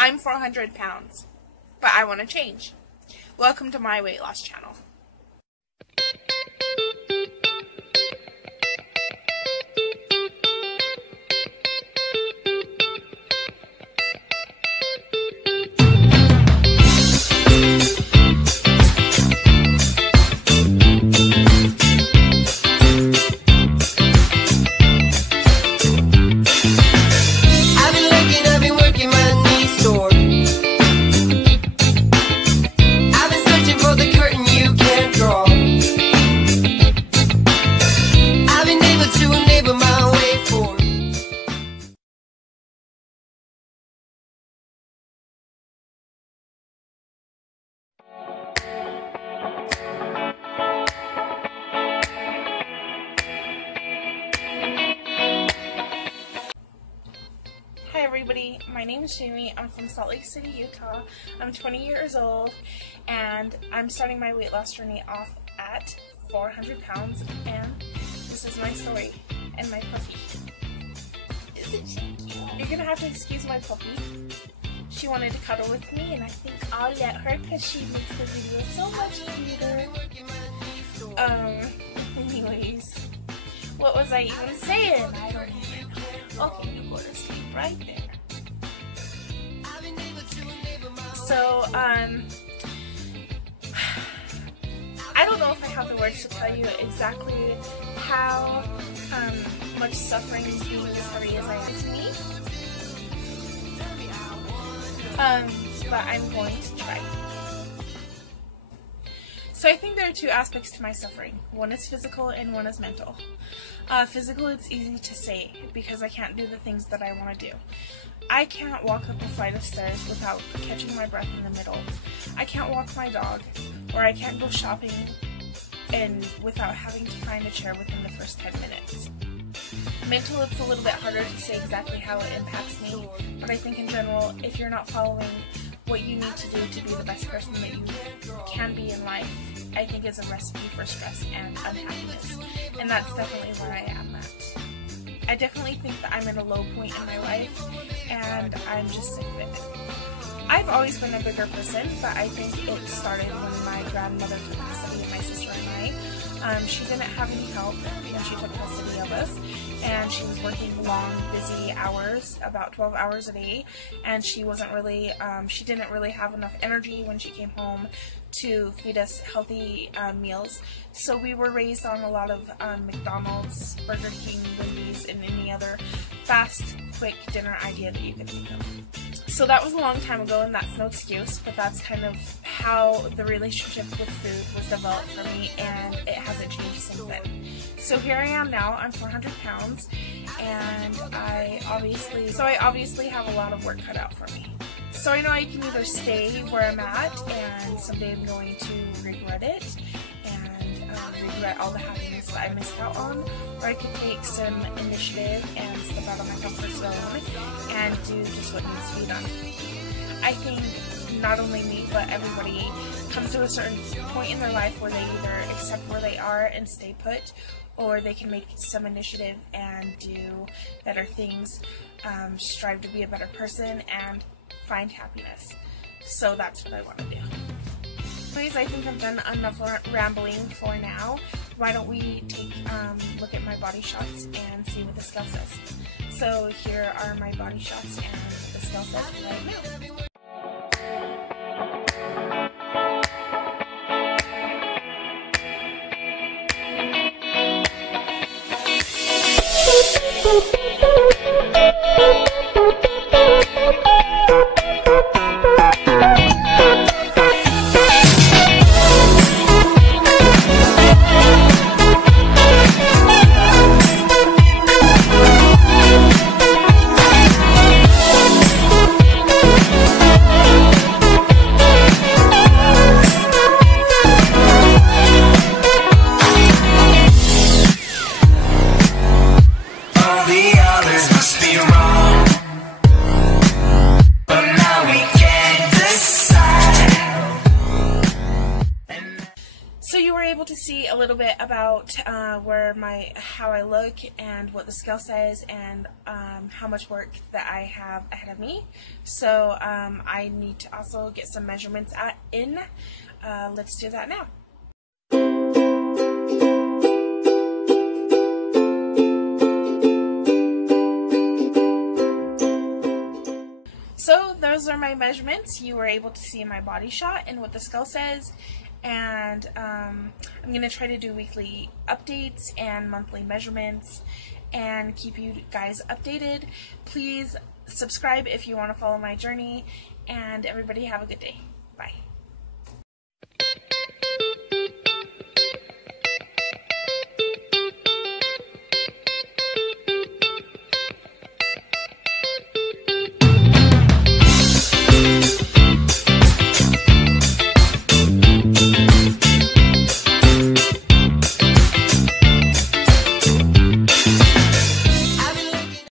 I'm 400 pounds, but I want to change. Welcome to my weight loss channel. Hi everybody, my name is Jamie. I'm from Salt Lake City, Utah. I'm 20 years old and I'm starting my weight loss journey off at 400 pounds, and this is my story and my puppy. Isn't she cute? You're gonna have to excuse my puppy. She wanted to cuddle with me and I think I'll let her because she makes the video so much cuter. Anyways, what was I even saying? I don't even know. Okay, you go to sleep right there. So, I don't know if I have the words to tell you exactly how much suffering being this heavy as I am to me. But I'm going to try. So I think there are two aspects to my suffering. One is physical and one is mental. Physical, it's easy to say because I can't do the things that I want to do. I can't walk up a flight of stairs without catching my breath in the middle. I can't walk my dog, or I can't go shopping and without having to find a chair within the first 10 minutes. Mental, it's a little bit harder to say exactly how it impacts me, but I think in general, if you're not following what you need to do to be the best person that you can be in life, I think is a recipe for stress and unhappiness, and that's definitely where I am at. I definitely think that I'm at a low point in my life, and I'm just sick of it. I've always been a bigger person, but I think it started when my grandmother took custody of my sister and I. She didn't have any help when she took custody of us, and she was working long, busy hours, about 12 hours a day, and she wasn't really, she didn't really have enough energy when she came home to feed us healthy meals. So we were raised on a lot of McDonald's, Burger King, Wendy's, and any other fast, quick dinner idea that you can think of. So that was a long time ago, and that's no excuse, but that's kind of how the relationship with food was developed for me, and it hasn't changed since then. So here I am now. I'm 400 pounds, and I obviously have a lot of work cut out for me. So I know I can either stay where I'm at, and someday I'm going to regret it, and regret all the happiness that I missed out on, or I could take some initiative and step out of my comfort zone and do just what needs to be done. I think not only me, but everybody comes to a certain point in their life where they either accept where they are and stay put, or they can make some initiative and do better things, strive to be a better person, and find happiness. So that's what I want to do. Anyways, I think I've done enough rambling for now. Why don't we take a look at my body shots and see what the scale says. So here are my body shots and the scale says right now. a little bit about how I look and what the scale says and how much work that I have ahead of me. So I need to also get some measurements in. Let's do that now. So those are my measurements. You were able to see my body shot and what the scale says. And I'm going to try to do weekly updates and monthly measurements and keep you guys updated. Please subscribe if you want to follow my journey, and everybody have a good day. Bye.